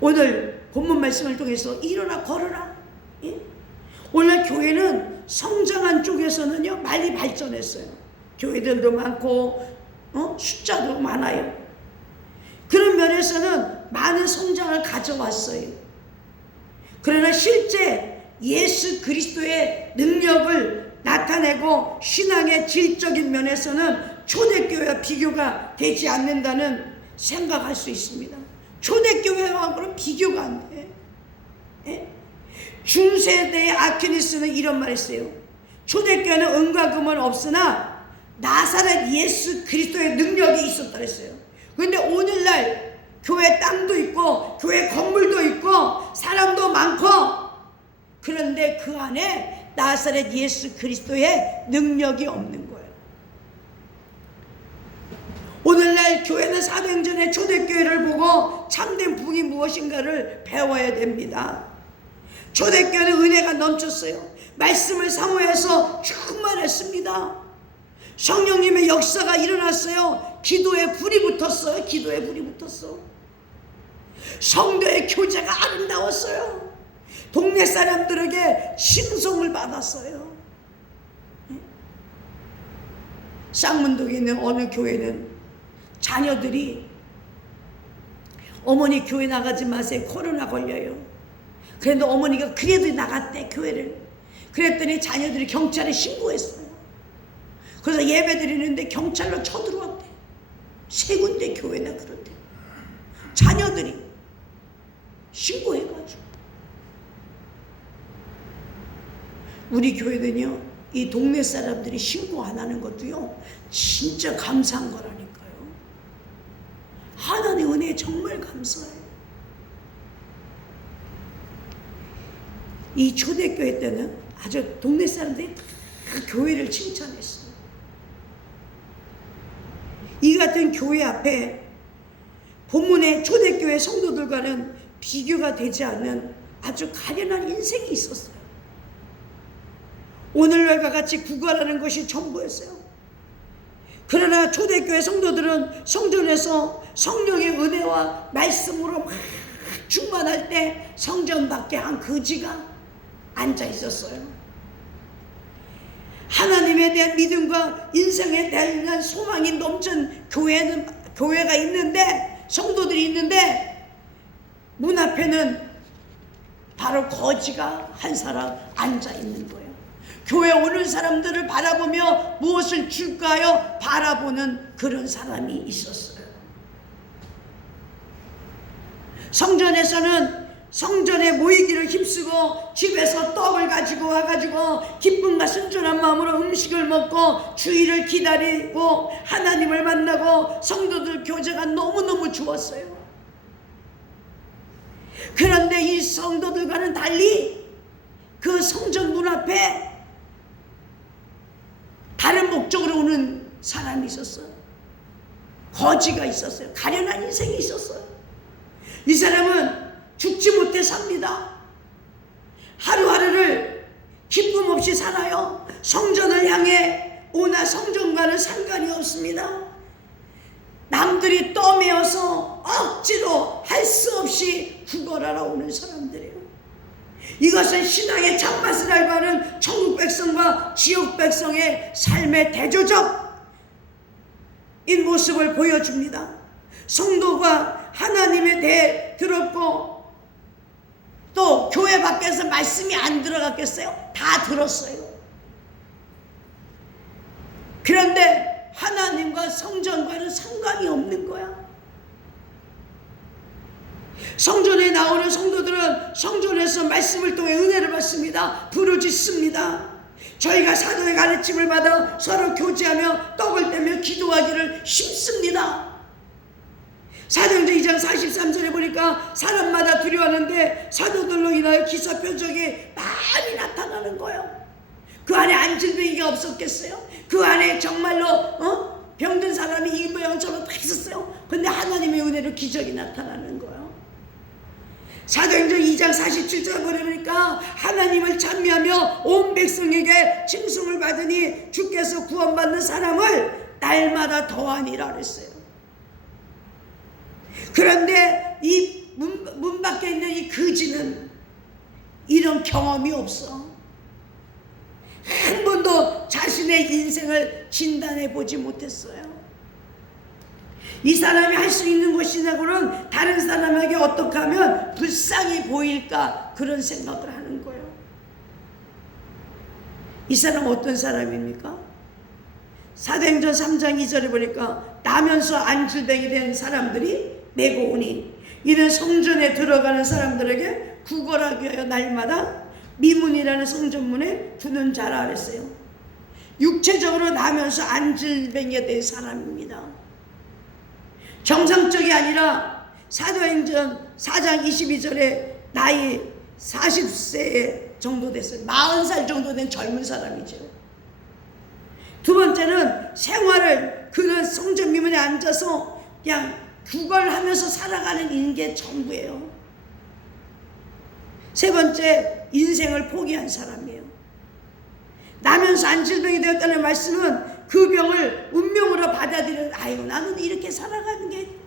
오늘 본문 말씀을 통해서 일어나 걸어라. 예? 오늘 교회는 성장한 쪽에서는요 많이 발전했어요. 교회들도 많고 숫자도 많아요. 그런 면에서는 많은 성장을 가져왔어요. 그러나 실제 예수 그리스도의 능력을 나타내고 신앙의 질적인 면에서는 초대교회와 비교가 되지 않는다는 생각할 수 있습니다. 초대교회하고는 비교가 안 돼. 예? 중세대의 아퀴니스는 이런 말 했어요. 초대교회는 은과 금은 없으나 나사렛 예수 그리스도의 능력이 있었다 그랬어요. 그런데 오늘날 교회 땅도 있고 교회 건물도 있고 사람도 많고, 그런데 그 안에 나사렛 예수 그리스도의 능력이 없는 거예요. 오늘날 교회는 사도행전의 초대교회를 보고 참된 부흥이 무엇인가를 배워야 됩니다. 초대교회는 은혜가 넘쳤어요. 말씀을 사모해서 충만했습니다. 성령님의 역사가 일어났어요. 기도에 불이 붙었어요. 기도에 불이 붙었어. 성도의 교제가 아름다웠어요. 동네 사람들에게 칭송을 받았어요. 쌍문동에 있는 어느 교회는 자녀들이 어머니 교회 나가지 마세요. 코로나 걸려요. 그런데 어머니가 그래도 나갔대 교회를. 그랬더니 자녀들이 경찰에 신고했어요. 그래서 예배 드리는데 경찰로 쳐들어왔대. 세 군데 교회나 그런데 자녀들이 신고해가지고. 우리 교회는요 이 동네 사람들이 신고 안 하는 것도요 진짜 감사한 거라니까요. 하나님의 은혜에 정말 감사해요. 이 초대교회 때는 아주 동네 사람들이 다 교회를 칭찬했어요. 이 같은 교회 앞에 본문의 초대교회 성도들과는 비교가 되지 않는 아주 가련한 인생이 있었어요. 오늘날과 같이 구걸하는 것이 전부였어요. 그러나 초대교회 성도들은 성전에서 성령의 은혜와 말씀으로 막 충만할 때 성전 밖에 한 거지가 앉아 있었어요. 하나님에 대한 믿음과 인생에 대한 소망이 넘친 교회가 있는데, 성도들이 있는데 문 앞에는 바로 거지가 한 사람 앉아 있는 거예요. 교회 오는 사람들을 바라보며 무엇을 줄까요? 바라보는 그런 사람이 있었어요. 성전에서는 성전에 모이기를 힘쓰고 집에서 떡을 가지고 와가지고 기쁨과 순전한 마음으로 음식을 먹고 주일을 기다리고 하나님을 만나고 성도들 교제가 너무너무 좋았어요. 그런데 이 성도들과는 달리 그 성전 문 앞에 다른 목적으로 오는 사람이 있었어요. 거지가 있었어요. 가련한 인생이 있었어요. 이 사람은 죽지 못해 삽니다. 하루하루를 기쁨 없이 살아요. 성전을 향해 오나 성전과는 상관이 없습니다. 남들이 떠매어서 억지로 할 수 없이 구걸하러 오는 사람들이에요. 이것은 신앙의 참맛을 알고 하는 천국 백성과 지옥 백성의 삶의 대조적인 모습을 보여줍니다. 성도가 하나님에 대해 들었고 또 교회 밖에서 말씀이 안 들어갔겠어요? 다 들었어요. 그런데 하나님과 성전과는 상관이 없는 거야. 성전에 나오는 성도들은 성전에서 말씀을 통해 은혜를 받습니다. 부르짖습니다. 저희가 사도의 가르침을 받아 서로 교제하며 떡을 떼며 기도하기를 힘씁니다. 사도행전 2장 43절에 보니까 사람마다 두려워하는데 사도들로 인하여 기사 표적이 많이 나타나는 거예요. 그 안에 안질병이가 없었겠어요? 그 안에 정말로 병든 사람이 이 모양처럼 다 있었어요. 근데 하나님의 은혜로 기적이 나타나는 거예요. 사도행전 2장 47절에 보니까 하나님을 찬미하며 온 백성에게 칭송을 받으니 주께서 구원받는 사람을 날마다 더하니라 그랬어요. 그런데 이 문 자신은 이런 경험이 없어. 한 번도 자신의 인생을 진단해 보지 못했어요. 이 사람이 할 수 있는 것이냐고는 다른 사람에게 어떻게 하면 불쌍히 보일까 그런 생각을 하는 거예요. 이 사람 어떤 사람입니까? 사도행전 3장 2절에 보니까 나면서 안질병이 된 사람들이 메고 오니 이는 성전에 들어가는 사람들에게 구걸하기 위하여 날마다 미문이라는 성전문에 두는 자라 그랬어요. 육체적으로 나면서 안질병이 된 사람입니다. 정상적이 아니라 사도행전 4장 22절에 나이 40세 정도 됐어요. 40살 정도 된 젊은 사람이죠. 두 번째는 생활을 그는 성전 미문에 앉아서 그냥 구걸하면서 살아가는 인게 전부예요. 세 번째, 인생을 포기한 사람이에요. 나면서 안질병이 되었다는 말씀은 그 병을 운명으로 받아들여 아유 나는 이렇게 살아가는 게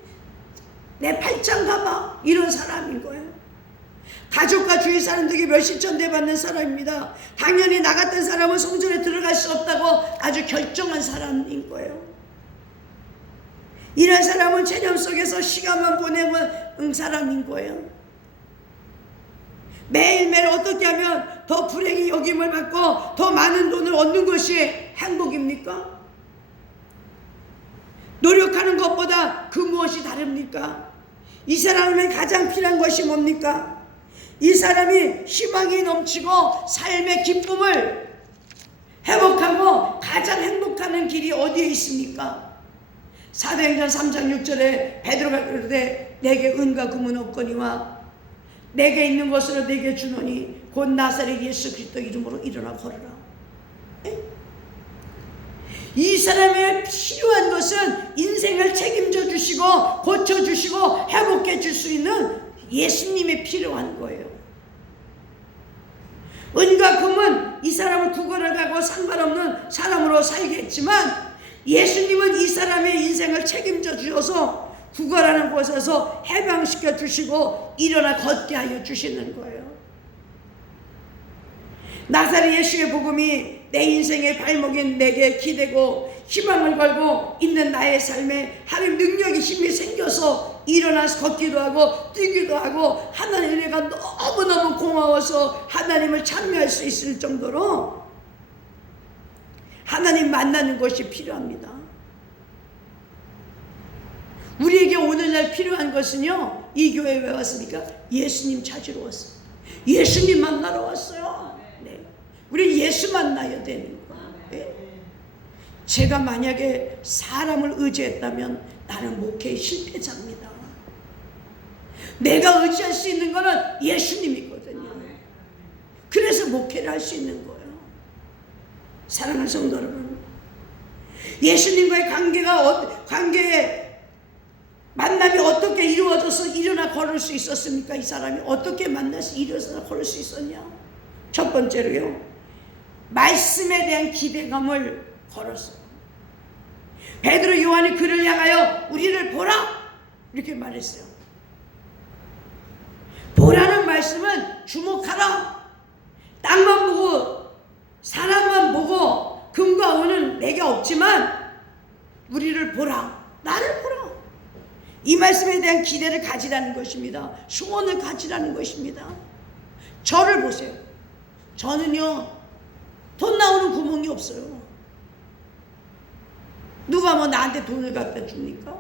내 팔짱가 봐 이런 사람인 거예요. 가족과 주위 사람들에게 멸시천대 받는 사람입니다. 당연히 나 같은 사람은 성전에 들어갈 수 없다고 아주 결정한 사람인 거예요. 이런 사람은 체념 속에서 시간만 보내는 사람인 거예요. 매일매일 어떻게 하면 더 불행히 여김을 받고 더 많은 돈을 얻는 것이 행복입니까? 노력하는 것보다 그 무엇이 다릅니까? 이 사람에게 가장 필요한 것이 뭡니까? 이 사람이 희망이 넘치고 삶의 기쁨을 회복하고 가장 행복하는 길이 어디에 있습니까? 사도행전 3장 6절에 베드로가 그러되 내게 은과 금은 없거니와 내게 있는 것으로 내게 주노니 곧 나사렛 예수 그리스도 이름으로 일어나 걸어라. 이 사람의 필요한 것은 인생을 책임져 주시고 고쳐 주시고 회복해 줄 수 있는 예수님이 필요한 거예요. 은과 금은 이 사람을 구걸하고 상관없는 사람으로 살겠지만 예수님은 이 사람의 인생을 책임져 주셔서 구걸하는 곳에서 해방시켜 주시고 일어나 걷게 하여 주시는 거예요. 나사렛 예수의 복음이 내 인생의 발목인 내게 기대고 희망을 걸고 있는 나의 삶에 하나님 능력이 힘이 생겨서 일어나서 걷기도 하고 뛰기도 하고 하나님 은혜가 너무너무 고마워서 하나님을 찬미할 수 있을 정도로 하나님 만나는 것이 필요합니다. 우리에게 오늘날 필요한 것은요, 이 교회에 왜 왔습니까? 예수님 찾으러 왔어요. 예수님 만나러 왔어요. 네. 우리 예수 만나야 되는 거예요. 네. 제가 만약에 사람을 의지했다면 나는 목회의 실패자입니다. 내가 의지할 수 있는 것은 예수님이거든요. 그래서 목회를 할 수 있는 거예요. 사랑하는 성도 여러분, 예수님과의 관계의 만남이 어떻게 이루어져서 일어나 걸을 수 있었습니까? 이 사람이 어떻게 만나서 일어나 걸을 수 있었냐? 첫 번째로요, 말씀에 대한 기대감을 걸었어요. 베드로 요한이 그를 향하여 우리를 보라 이렇게 말했어요. 보라는 말씀은 주목하라. 땅만 보고 사람만 보고 금과 은은 내게 없지만 우리를 보라. 나를 보라. 이 말씀에 대한 기대를 가지라는 것입니다. 소원을 가지라는 것입니다. 저를 보세요. 저는요, 돈 나오는 구멍이 없어요. 누가 뭐 나한테 돈을 갖다 줍니까?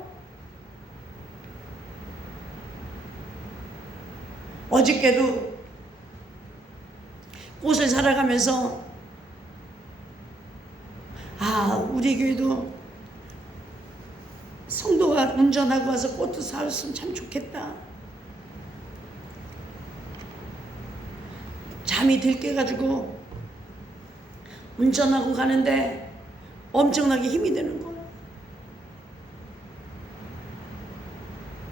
어저께도 꽃을 살아가면서 우리 교회도 성도가 운전하고 와서 꽃도 사왔으면 참 좋겠다. 잠이 들깨가지고 운전하고 가는데 엄청나게 힘이 드는 거예요.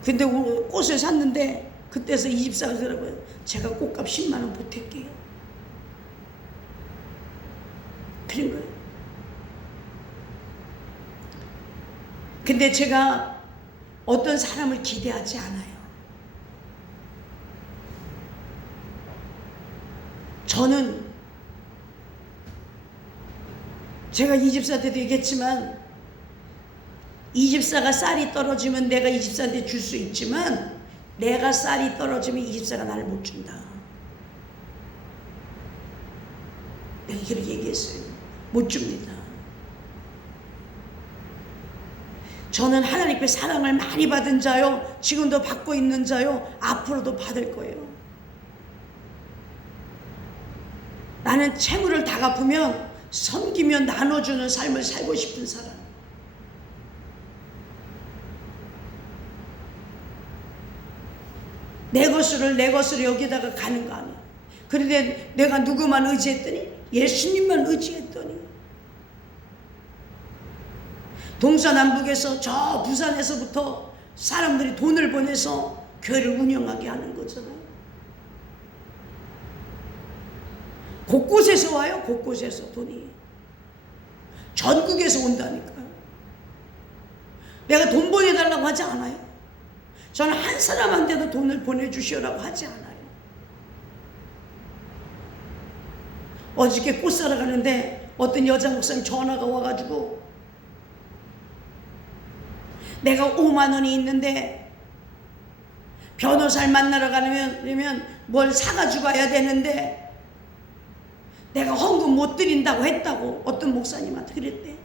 근데 꽃을 샀는데 그때서 이 집사가 그러더라고요. 제가 꽃값 10만 원 보탤게요. 그런 거예요. 근데 제가 어떤 사람을 기대하지 않아요. 저는 제가 이 집사한테도 얘기했지만, 이 집사가 쌀이 떨어지면 내가 이 집사한테 줄 수 있지만, 내가 쌀이 떨어지면 이 집사가 나를 못 준다. 내가 그렇게 얘기했어요. 못 줍니다. 저는 하나님께 사랑을 많이 받은 자요, 지금도 받고 있는 자요, 앞으로도 받을 거예요. 나는 채무를 다 갚으면 섬기며 나눠주는 삶을 살고 싶은 사람. 내 것으로 여기다가 가는 거 아니야. 그런데 내가 누구만 의지했더니, 예수님만 의지했더니, 동서남북에서 저 부산에서부터 사람들이 돈을 보내서 교회를 운영하게 하는 거잖아요. 곳곳에서 와요. 곳곳에서 돈이. 전국에서 온다니까요. 내가 돈 보내달라고 하지 않아요. 저는 한 사람한테도 돈을 보내주시오라고 하지 않아요. 어저께 꽃 사러 가는데 어떤 여자 목사님 전화가 와가지고, 내가 5만 원이 있는데 변호사를 만나러 가려면 뭘 사가지고 와야 되는데 내가 헌금 못 드린다고 했다고 어떤 목사님한테 그랬대.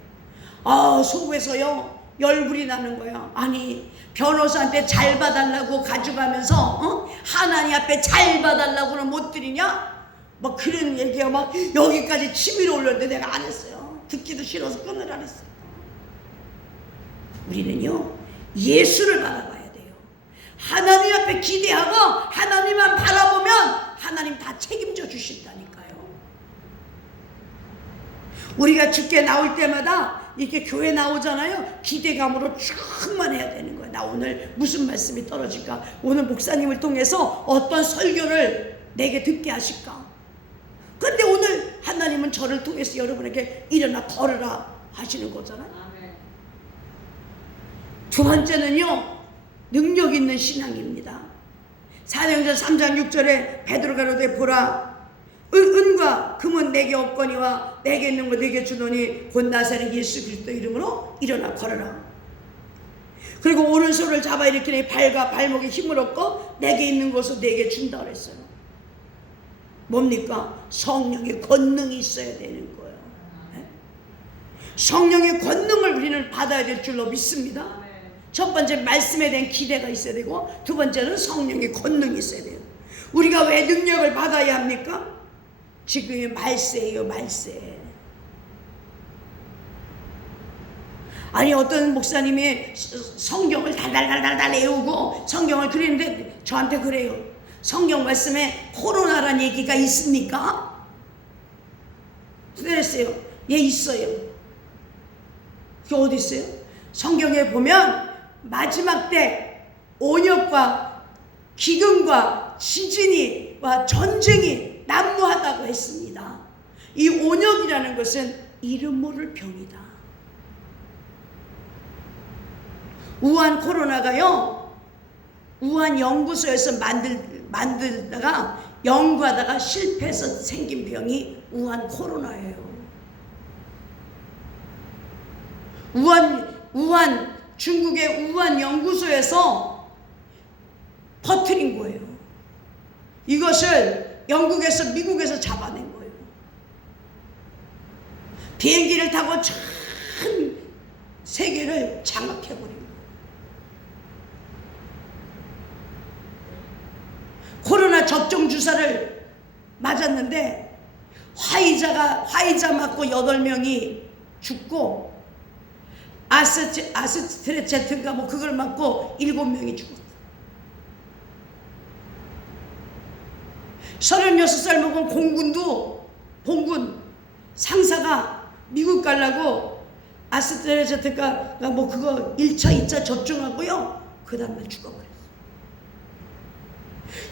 속에서요 열불이 나는 거야. 아니, 변호사한테 잘 봐달라고 가져가면서 하나님 앞에 잘 봐달라고는 못 드리냐? 막 그런 얘기가 막 여기까지 치밀어 올렸는데 내가 안 했어요. 듣기도 싫어서 끊으라 안 했어요. 우리는요 예수를 바라봐야 돼요. 하나님 앞에 기대하고 하나님만 바라보면 하나님 다 책임져 주신다니까요. 우리가 주께 나올 때마다 이렇게 교회 나오잖아요. 기대감으로 충만해야 되는 거예요. 나 오늘 무슨 말씀이 떨어질까? 오늘 목사님을 통해서 어떤 설교를 내게 듣게 하실까? 그런데 오늘 하나님은 저를 통해서 여러분에게 일어나 걸으라 하시는 거잖아요. 두 번째는요, 능력 있는 신앙입니다. 사도행전 3장 6절에 베드로가 이르되 보라, 은과 금은 내게 없거니와 내게 있는 거 내게 주노니 곧 나사렛 예수 그리스도 이름으로 일어나 걸어라. 그리고 오른손을 잡아 일으키니 발과 발목에 힘을 얻고 내게 있는 것을 내게 준다 그랬어요. 뭡니까? 성령의 권능이 있어야 되는 거예요. 성령의 권능을 우리는 받아야 될 줄로 믿습니다. 첫 번째 말씀에 대한 기대가 있어야 되고, 두 번째는 성령의 권능이 있어야 돼요. 우리가 왜 능력을 받아야 합니까? 지금이 말세예요. 말세. 아니, 어떤 목사님이 성경을 달달달달 외우고 성경을 그리는데 저한테 그래요. 성경 말씀에 코로나란 얘기가 있습니까? 그랬어요. 예, 있어요. 그게 어디 있어요? 성경에 보면 마지막 때 온역과 기근과 지진과 전쟁이 난무하다고 했습니다. 이 온역이라는 것은 이름 모를 병이다. 우한 코로나가요, 우한 연구소에서 만들다가 연구하다가 실패해서 생긴 병이 우한 코로나예요. 우한 중국의 우한 연구소에서 퍼뜨린 거예요. 이것을 영국에서 미국에서 잡아낸 거예요. 비행기를 타고 전 세계를 장악해버린 거예요. 코로나 접종 주사를 맞았는데 화이자 맞고 8명이 죽고, 아스트레제트인가 뭐 그걸 맞고 7명이 죽었다. 36살 먹은 공군 상사가 미국 가려고 아스트레제트가 뭐 그거 1차 2차 접종하고요, 그 다음날 죽어버렸어요.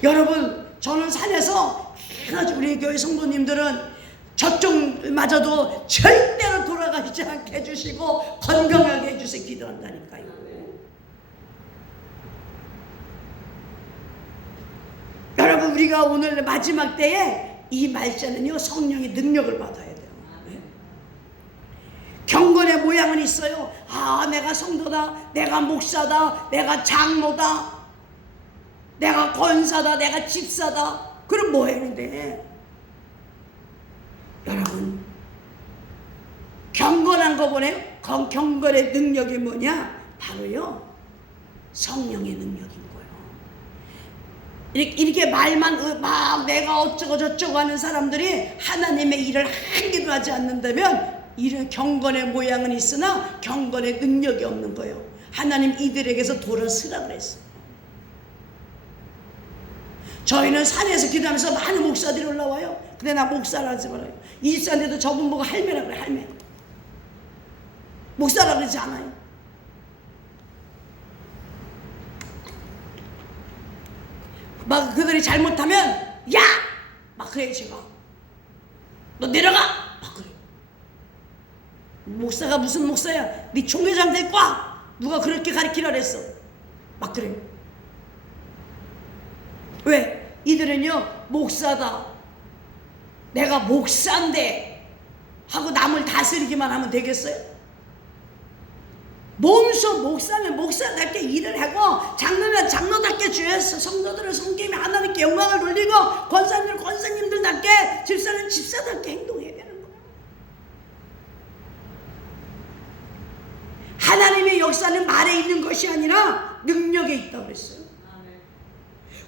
여러분, 저는 산에서 우리 교회 성도님들은 접종 맞아도 절대로 돌아가지 않게 해주시고 건강하게 해주세요. 기도한다니까요. 여러분, 우리가 오늘 마지막 때에 이 말자는요 성령의 능력을 받아야 돼요. 네. 경건의 모양은 있어요. 아, 내가 성도다, 내가 목사다, 내가 장로다, 내가 권사다, 내가 집사다. 그럼 뭐 했는데? 여러분, 경건한 거 보네요. 경건의 능력이 뭐냐? 바로요 성령의 능력인 거예요. 이렇게 말만 막 내가 어쩌고 저쩌고 하는 사람들이 하나님의 일을 한 개도 하지 않는다면 이런 경건의 모양은 있으나 경건의 능력이 없는 거예요. 하나님 이들에게서 돌을 쓰라 그랬어요. 저희는 산에서 기도하면서 많은 목사들이 올라와요. 근데 나 목사라 하지 말아요. 일산에도 저분 보고 할매라 그래. 할매. 목사라 그러지 않아요. 막 그들이 잘못하면 야! 막 그래요. 제가 너 내려가! 막 그래요. 목사가 무슨 목사야? 네 총회장 될 거야? 누가 그렇게 가르치라 그랬어? 막 그래요. 왜? 이들은요 목사다, 내가 목사인데 하고 남을 다스리기만 하면 되겠어요? 몸소 목사는 목사답게 일을 하고 장로는 장로답게 주의 성도들을 섬기며 하나님께 영광을 돌리고 권사님은 권사님들답게 집사는 집사답게 행동해야 되는 거예요. 하나님의 역사는 말에 있는 것이 아니라 능력에 있다고 그랬어요.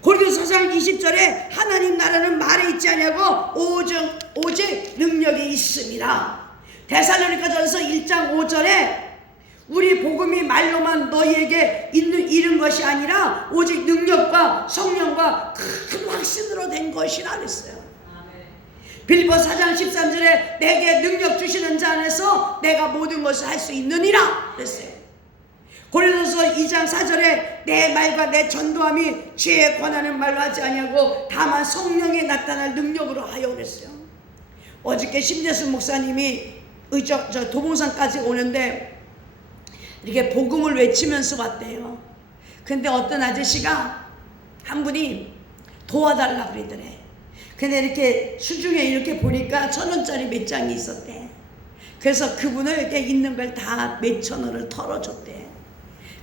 고린도서 4장 20절에 하나님 나라는 말에 있지 아니하고 오직 능력이 있습니다. 데살로니가전서 1장 5절에 우리 복음이 말로만 너희에게 이른 것이 아니라 오직 능력과 성령과 큰 확신으로 된 것이라 그랬어요. 빌립보서 4장 13절에 내게 능력 주시는 자 안에서 내가 모든 것을 할 수 있느니라 그랬어요. 고린도서 2장 4절에 내 말과 내 전도함이 죄에 권하는 말로 하지 아니하고 다만 성령에 나타날 능력으로 하여 그랬어요. 어저께 심재수 목사님이 저 도봉산까지 오는데 이렇게 복음을 외치면서 왔대요. 근데 어떤 아저씨가 한 분이 도와달라 그러더래. 근데 이렇게 수중에 이렇게 보니까 1,000원짜리 몇 장이 있었대. 그래서 그분을 이렇게 있는 걸 다 몇천 원을 털어줬대.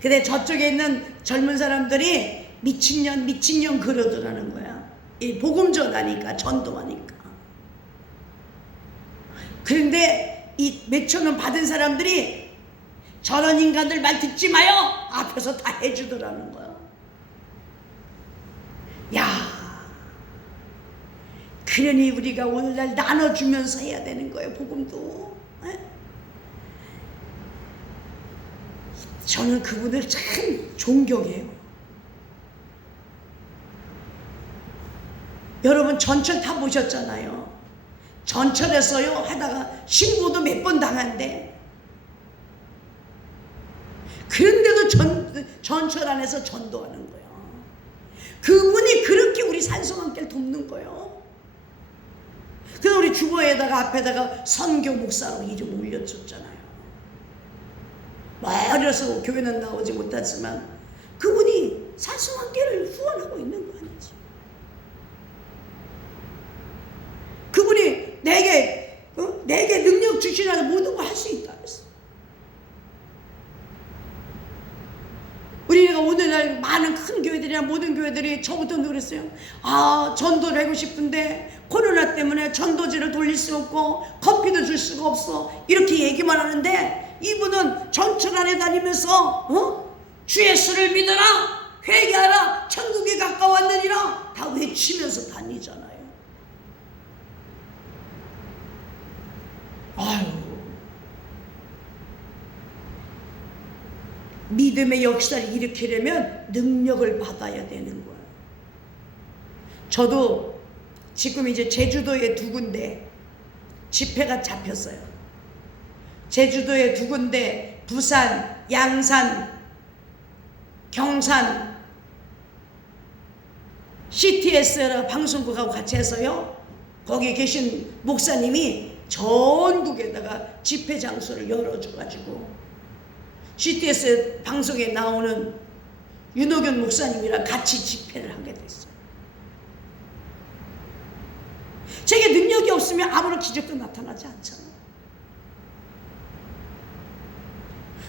근데 저쪽에 있는 젊은 사람들이 미친년 그러더라는 거야. 이 복음 전하니까, 전도하니까. 그런데 이 몇천 원 받은 사람들이 저런 인간들 말 듣지 마요! 앞에서 다 해주더라는 거야. 야, 그러니 우리가 오늘날 나눠주면서 해야 되는 거예요, 복음도. 에? 저는 그분을 참 존경해요. 여러분 전철 타보셨잖아요. 전철에서요 하다가 신고도 몇 번 당한대. 그런데도 전철 안에서 전도하는 거예요. 그분이 그렇게 우리 산성함께를 돕는 거예요. 그래서 우리 주보에다가 앞에다가 선교 목사로 이름 올려줬잖아요. 어려서 교회는 나오지 못하지만 그분이 산성함께를 후원하고 있는 거 아니지. 그분이 내게 능력 주시라는 모든 걸 할 수 있다 그랬어. 우리가 오늘날 많은 큰 교회들이나 모든 교회들이 저부터 그랬어요. 아, 전도를 하고 싶은데 코로나 때문에 전도지를 돌릴 수 없고 커피도 줄 수가 없어. 이렇게 얘기만 하는데 이분은 전철 안에 다니면서 주 예수를 믿어라, 회개하라, 천국이 가까웠느니라 다 외치면서 다니잖아요. 아유, 믿음의 역사를 일으키려면 능력을 받아야 되는 거예요. 저도 지금 이제 제주도에 2군데 집회가 잡혔어요. 제주도에 2군데, 부산, 양산, 경산, CTS 방송국하고 같이 해서요. 거기 계신 목사님이 전국에다가 집회 장소를 열어줘가지고 CTS 방송에 나오는 윤호균 목사님이랑 같이 집회를 하게 됐어요. 없으면 아무런 기적도 나타나지 않잖아.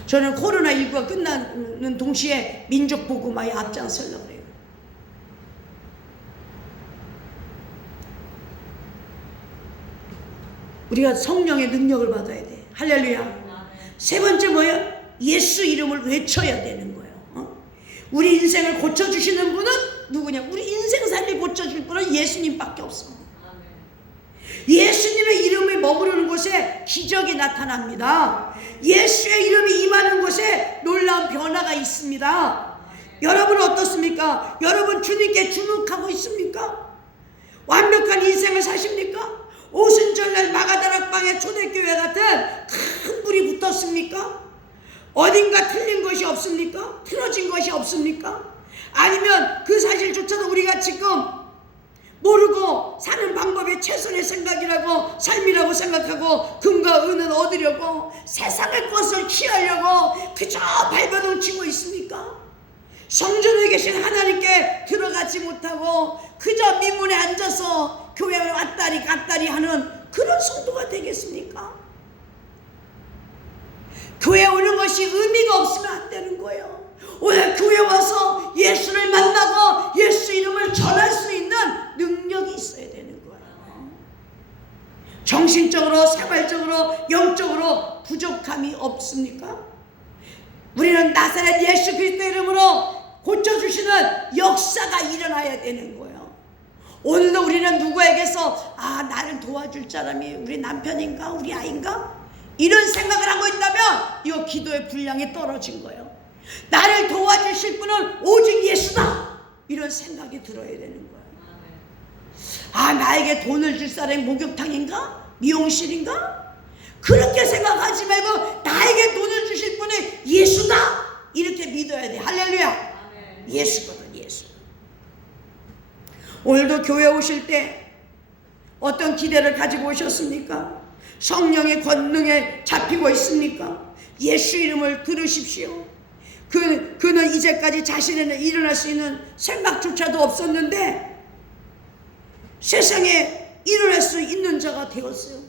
저는 코로나19가 끝나는 동시에 민족복음화에 앞장서려고 그래요. 우리가 성령의 능력을 받아야 돼. 할렐루야. 세 번째 뭐예요? 예수 이름을 외쳐야 되는 거예요. 우리 인생을 고쳐주시는 분은 누구냐? 우리 인생 살리 고쳐줄 분은 예수님밖에 없어. 예수님의 이름이 머무르는 곳에 기적이 나타납니다. 예수의 이름이 임하는 곳에 놀라운 변화가 있습니다. 여러분 어떻습니까? 여러분 주님께 주목하고 있습니까? 완벽한 인생을 사십니까? 오순절날 마가다락방에 초대교회 같은 큰 불이 붙었습니까? 어딘가 틀린 것이 없습니까? 틀어진 것이 없습니까? 아니면 그 사실조차도 우리가 지금 모르고 사는 방법이 최선의 생각이라고 삶이라고 생각하고 금과 은은 얻으려고 세상의 것을 취하려고 그저 발버둥치고 있습니까? 성전에 계신 하나님께 들어가지 못하고 그저 미문에 앉아서 교회에 왔다리 갔다리 하는 그런 성도가 되겠습니까? 교회 오는 것이 의미가 없으면 안 되는 거예요. 오늘 교회 와서 예수를 만나고 예수 이름을 전할 수 있는 능력이 있어야 되는 거예요. 정신적으로, 생활적으로, 영적으로 부족함이 없습니까? 우리는 나사렛 예수 그리스도 이름으로 고쳐주시는 역사가 일어나야 되는 거예요. 오늘도 우리는 누구에게서 나를 도와줄 사람이 우리 남편인가 우리 아이인가 이런 생각을 하고 있다면 이거 기도의 분량이 떨어진 거예요. 나를 도와주실 분은 오직 예수다 이런 생각이 들어야 되는 거예요. 나에게 돈을 줄 사람이 목욕탕인가 미용실인가 그렇게 생각하지 말고 나에게 돈을 주실 분이 예수다 이렇게 믿어야 돼. 할렐루야. 예수거든. 예수. 오늘도 교회 오실 때 어떤 기대를 가지고 오셨습니까? 성령의 권능에 잡히고 있습니까? 예수 이름을 들으십시오. 그는 이제까지 자신에는 일어날 수 있는 생각조차도 없었는데 세상에 일어날 수 있는 자가 되었어요.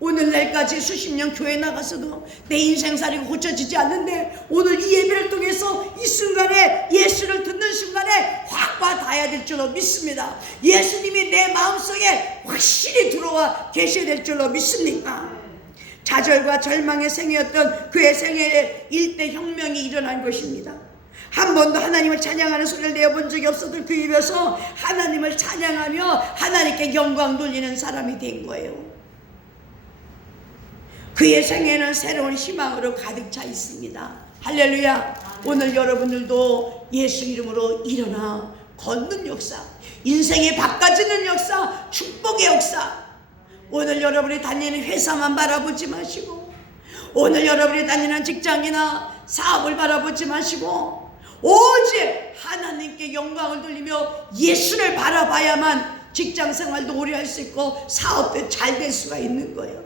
오늘날까지 수십 년 교회 나가서도 내 인생살이 고쳐지지 않는데 오늘 이 예배를 통해서 이 순간에 예수를 듣는 순간에 확 와닿아야 될 줄로 믿습니다. 예수님이 내 마음속에 확실히 들어와 계셔야 될 줄로 믿습니까? 좌절과 절망의 생애였던 그의 생애에 일대 혁명이 일어난 것입니다. 한 번도 하나님을 찬양하는 소리를 내어본 적이 없었던 그 입에서 하나님을 찬양하며 하나님께 영광 돌리는 사람이 된 거예요. 그의 생애는 새로운 희망으로 가득 차 있습니다. 할렐루야. 오늘 여러분들도 예수 이름으로 일어나 걷는 역사, 인생이 바꿔지는 역사, 축복의 역사. 오늘 여러분이 다니는 회사만 바라보지 마시고 오늘 여러분이 다니는 직장이나 사업을 바라보지 마시고 오직 하나님께 영광을 돌리며 예수를 바라봐야만 직장생활도 오래 할 수 있고 사업도 잘 될 수가 있는 거예요.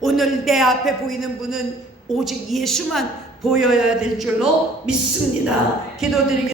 오늘 내 앞에 보이는 분은 오직 예수만 보여야 될 줄로 믿습니다. 기도드리겠습니다.